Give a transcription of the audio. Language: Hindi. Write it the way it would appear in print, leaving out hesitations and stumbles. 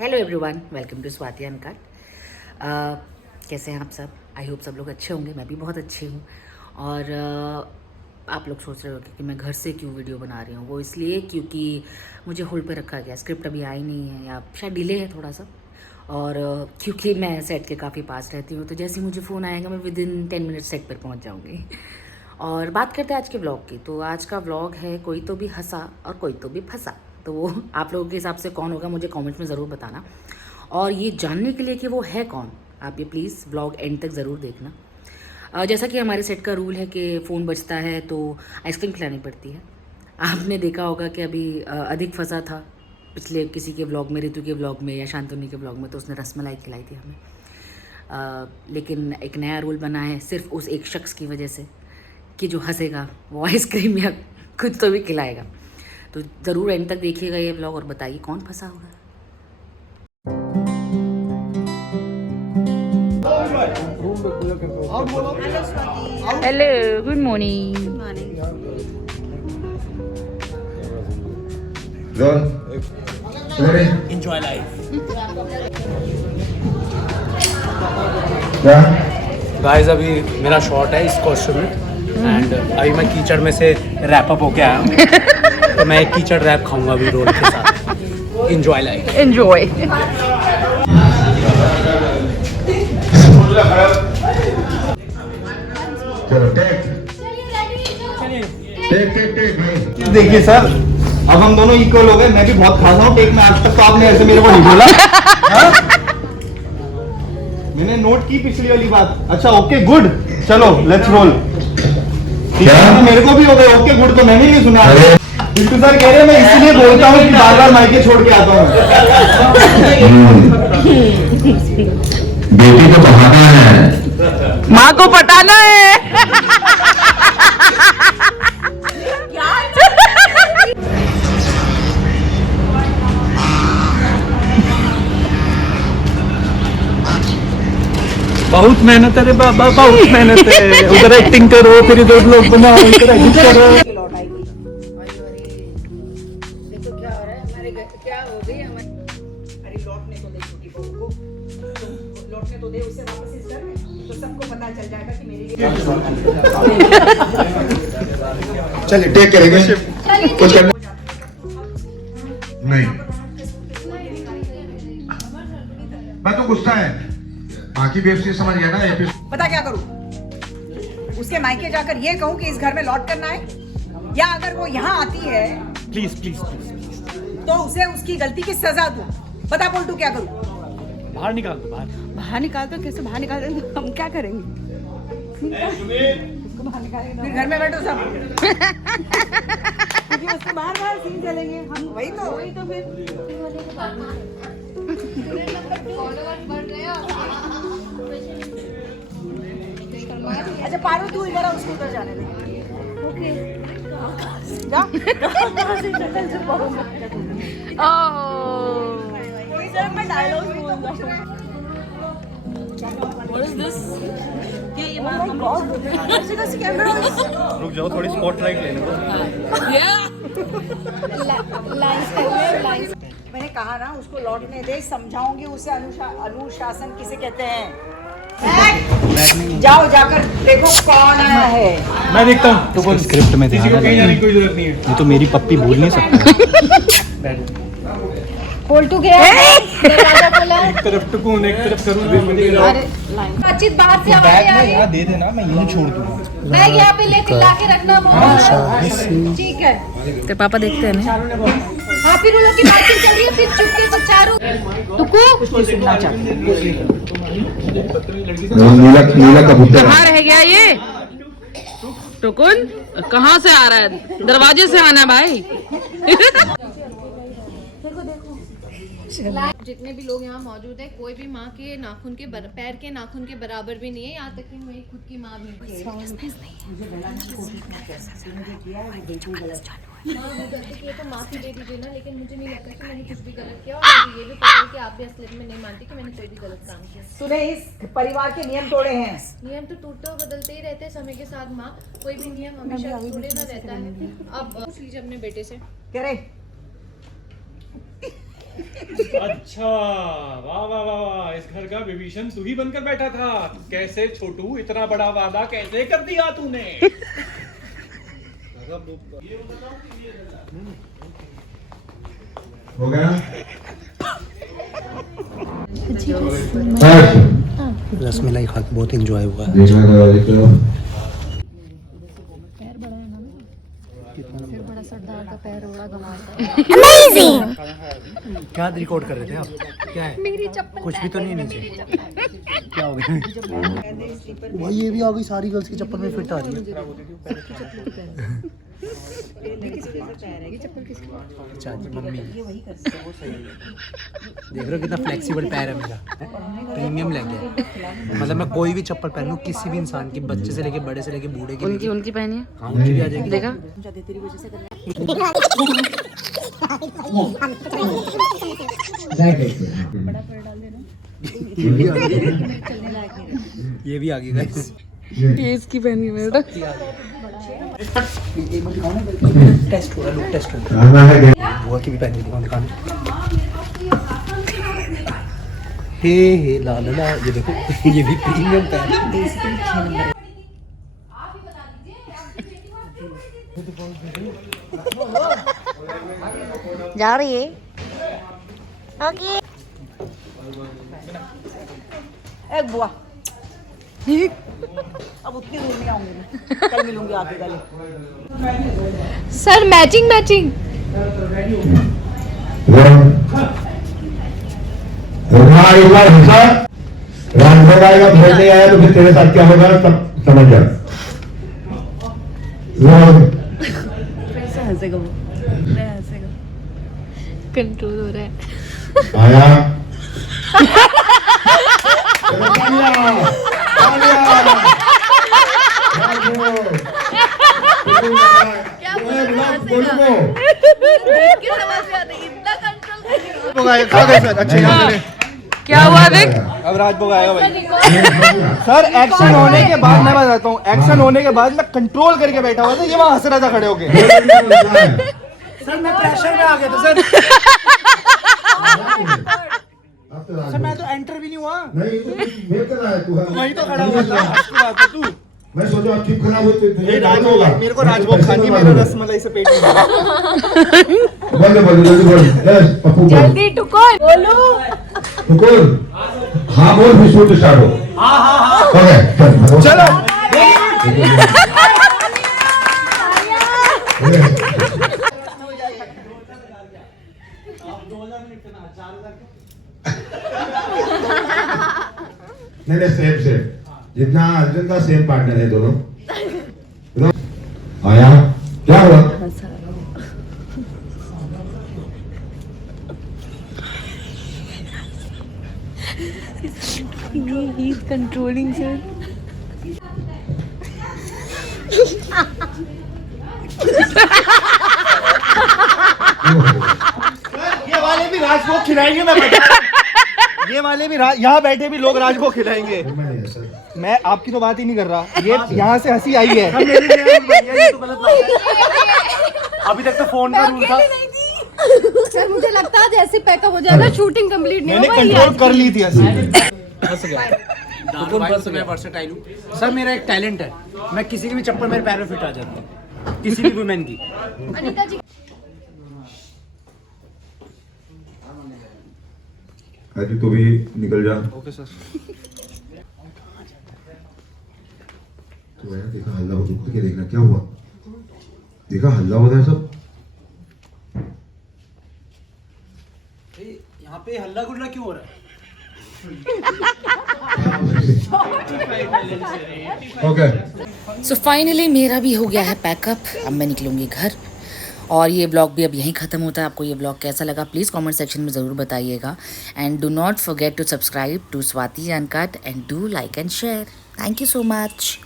Hello everyone, welcome to Swati uncut. कैसे हैं आप सब? आई होप सब लोग अच्छे होंगे। मैं भी बहुत अच्छी हूँ। और आप लोग सोच रहे होंगे कि मैं घर से क्यों वीडियो बना रही हूँ। वो इसलिए क्योंकि मुझे होल्ड पे रखा गया, स्क्रिप्ट अभी आई नहीं है या शायद डिले है थोड़ा सा। और क्योंकि मैं सेट के काफ़ी पास रहती हूँ, तो जैसे ही मुझे फ़ोन आएगा मैं विद इन 10 मिनट सेट पर पहुँच जाऊँगी। और बात करते हैं आज के व्लॉग की। तो आज का व्लॉग है कोई तो भी हंसा और कोई तो भी फंसा। तो वो आप लोगों के हिसाब से कौन होगा मुझे कमेंट में ज़रूर बताना। और ये जानने के लिए कि वो है कौन, आप ये प्लीज़ व्लॉग एंड तक ज़रूर देखना। जैसा कि हमारे सेट का रूल है कि फ़ोन बजता है तो आइसक्रीम खिलानी पड़ती है। आपने देखा होगा कि अभी अधिक फंसा था पिछले किसी के व्लॉग में, ऋतु के व्लॉग में या शांतनी के व्लॉग में, तो उसने रसमलाई खिलाई थी हमें। लेकिन एक नया रूल बना है सिर्फ उस एक शख्स की वजह से कि जो हंसेगा वो आइसक्रीम या कुछ तो भी खिलाएगा। तो ज़रूर एंड तक देखिएगा ये व्लॉग और बताइए कौन फंसा होगा। Hello, good morning. Enjoy life. Guys अभी मेरा शॉट है इस कॉस्ट्यूम में एंड अभी मैं कीचड़ में से रैप अप होके आया हूँ। तो मैं एक कीचड़ रैप खाऊंगा अभी रोल के साथ। Enjoy life. एंजॉय। देखिए सर, अब हम दोनों इक्वल हो गए। मैं भी बहुत खासा हूँ टेक में, आज तक तो आपने ऐसे मेरे को नहीं बोला। हाँ? मैंने नोट की पिछली वाली बात। अच्छा ओके गुड, चलो लेट्स रोल। तो मेरे को भी हो गए ओके गुड, तो मैंने नहीं सुना। बिट्टू सर कह रहे हैं मैं इसलिए बोलता हूँ कि बार बार मायके छोड़ के आता हूँ। बेटी को पढ़ाना है, माँ को पटाना है। बहुत मेहनत है रे बाबा, बहुत मेहनत है। उधर एक्टिंग करो, फिर इधर लोग बनाओ, इधर एडिट करो। देखो क्या हो रहा है हमारे घर, क्या हो गई हमारे। अरे लौटने तो दे छोटी बहू को, लौटने तो दे उसे वापस इस घर में, तो सबको पता चल जाएगा कि मेरे लिए। चलिए टेक करेंगे कुछ करना नहीं। मैं तो गुस्सा है, बाकी वेब सीरीज समझ गया ना एपिसोड। पता क्या करूं? उसके मायके जाकर ये कहूं कि इस घर में लौट करना है, या अगर वो यहाँ आती है प्लीज प्लीज प्लीज तो उसे उसकी गलती की सजा दूं। बता बोल्टू क्या करूं? बाहर निकाल दो, बाहर। बाहर निकाल दो? कैसे बाहर निकाल दो? हम क्या करेंगे? उसको बाहर निकालेंगे, फिर घर में बैठो सब। क्योंकि उसके बाहर बाहर सीन चलेंगे हम। वही तो फिर अच्छा पारू तू इधर आ, उसको उधर जाने दे। ओके जा। मैं डायलॉग बोलूंगा। What is this? रुक जाओ, थोड़ी स्पॉटलाइट लेने दो। मैंने कहा ना उसको लौटने दे, समझाऊंगी उसे अनुशासन किसे कहते हैं। जाओ जाकर देखो कौन आया है। मैं देखता हूँ तो स्क्रिप्ट में किसी को कहीं जाने की कोई जरूरत नहीं है। ये तो मेरी पप्पी बोल नहीं सकती। बोल्टू गया दरवाजा खोला। एक तरफ टुकून एक तरफ करूँ। अरे बातचीत बाहर से आवाज आ रही है। दे देना, मैं यहीं छोड़ दूंगा। बैग यहाँ पे लेके ला के रखना बहुत ठीक है। तेरे पापा देखते हैं ना। हाँ फिर उन लोग की बातचीत चल रही है, फिर चुपके से चारू टुकू नीला कबूतर कहाँ रह गया ये टुकुन? कहाँ से आ रहा है? दरवाजे से आना भाई। जितने भी लोग यहाँ मौजूद हैं, कोई भी माँ के नाखून के पैर के नाखून के बराबर भी नहीं है। यहाँ तक कि मेरी खुद की माँ भी नहीं है। माँ वो गलती की है तो माफ़ी दे दीजिए ना, लेकिन मुझे नहीं लगता कि मैंने कुछ भी गलत किया। और मुझे ये भी पता है कि आप भी असलियत में नहीं मानती कि मैंने कोई भी गलत काम किया। तूने इस परिवार के नियम तोड़े हैं। नियम तो टूटते और बदलते ही रहते हैं समय के साथ माँ। कोई भी नियम हमेशा जुड़े ना रहता है। अब पूछ लीजिए अपने बेटे से। कह रहे अच्छा, वाह वाह वाह वाह, इस घर का विभीषण तू ही बनकर बैठा था। कैसे छोटू, इतना बड़ा वादा कैसे कर दिया तूने? हो गया रसमलाई खा के बहुत एंजॉय हुआ है। देखना बड़ा सरदार का पैर रोड़ा घुमाता क्या रिकॉर्ड कर रहे थे आप? क्या है? मेरी चप्पल कुछ भी तो नहीं नीचे। क्या हो गया? भाई ये भी आ गई, सारी गर्ल्स की चप्पल में फिट आ रही है। अच्छा जी मम्मी, देख रहे हो कितना फ्लेक्सिबल पैर है मेरा, प्रीमियम लग गया। मतलब मैं कोई भी चप्पल पहनूं, किसी भी इंसान की, बच्चे से लेके बड़े से लेके बूढ़े के, उनकी पहनी है। हाँ उनकी भी आ जाएगी। देखा ये भी आ गई गाइस। ये इसकी पहनी है मेरा। टेस्ट हो रहा है, लुक टेस्ट हो रहा खाना है है। बुआ की भी पहनी थी, दिखाने। हे ला ला ला, ये देखो ये भी प्रीमियम पैर। जा रही है। ओके। एक बुआ अब उतनी दूर नहीं आऊंगी मैं, कल मिलूंगी आपके गले। सर मैचिंग मैचिंग एक बार हिस्सा राजभोग आएगा, भेज नहीं आया तो फिर तेरे साथ क्या होगा तब समझ जा। कंट्रोल हो रहा है। आया क्या हुआ देख? अब राजभोग आएगा भाई। सर एक्शन होने के बाद मैं बताता हूँ, एक्शन होने के बाद मैं कंट्रोल करके बैठा हुआ था, ये वहाँ हंस रहा था खड़े होके। सर मैं प्रेशर में आ गया था सर। सर मैं तो एंटर भी नहीं हुआ, नहीं तो वेट कर रहा है तू। वहीं तो खड़ा हुआ था, हंस रहा था तू। मैं सोचा अब चुप खराब होते ये राजभोग, मेरे को राजभोग खानी है, मेरा रसमलाई से पेट में। बोल बोल जल्दी बोल। पप्पू बोल। जल्दी टुकोर बोलो। टुकुर हाँ बोल, फिर शूट स्टार्ट हो। हाँ हाँ हाँ ओके चलो। नहीं सेम सेम, जितना अर्जुन का सेम पार्टनर है दोनों। आया क्या हुआ? He is controlling sir. ये वाले भी राजभोग खिलाएंगे, मैं बता रहा हूं। ये वाले भी यहाँ बैठे भी लोग राजभोग खिलाएंगे। मैं आपकी तो बात ही नहीं कर रहा, ये यहाँ से हंसी आई है। अभी तक तो फोन का रूल था। सर मुझे लगता है जैसे पैकअप हो जाएगा शूटिंग कंप्लीट नहीं मैंने होगा। कंट्रोल कर ली थी हंसी। फंस गया। मैं वर्सेटाइल हूँ सर, मेरा एक टैलेंट है, मैं किसी की भी चप्पल मेरे पैर में फिट आ जाती है, किसी भी वुमेन की। अनीता जी अभी तो भी निकल जा। Okay sir. तो यार देखा हल्ला हो, रुक के देखना क्या हुआ। देखा हल्ला हो रहा है सब। यहाँ पे हल्ला गुल्ला क्यों हो रहा है? ओके सो फाइनली मेरा भी हो गया है पैकअप। अब मैं निकलूँगी घर और ये ब्लॉग भी अब यहीं ख़त्म होता है। आपको ये ब्लॉग कैसा लगा प्लीज़ कमेंट सेक्शन में ज़रूर बताइएगा। And do not forget to subscribe to Swati uncut and do like and share. Thank you so much.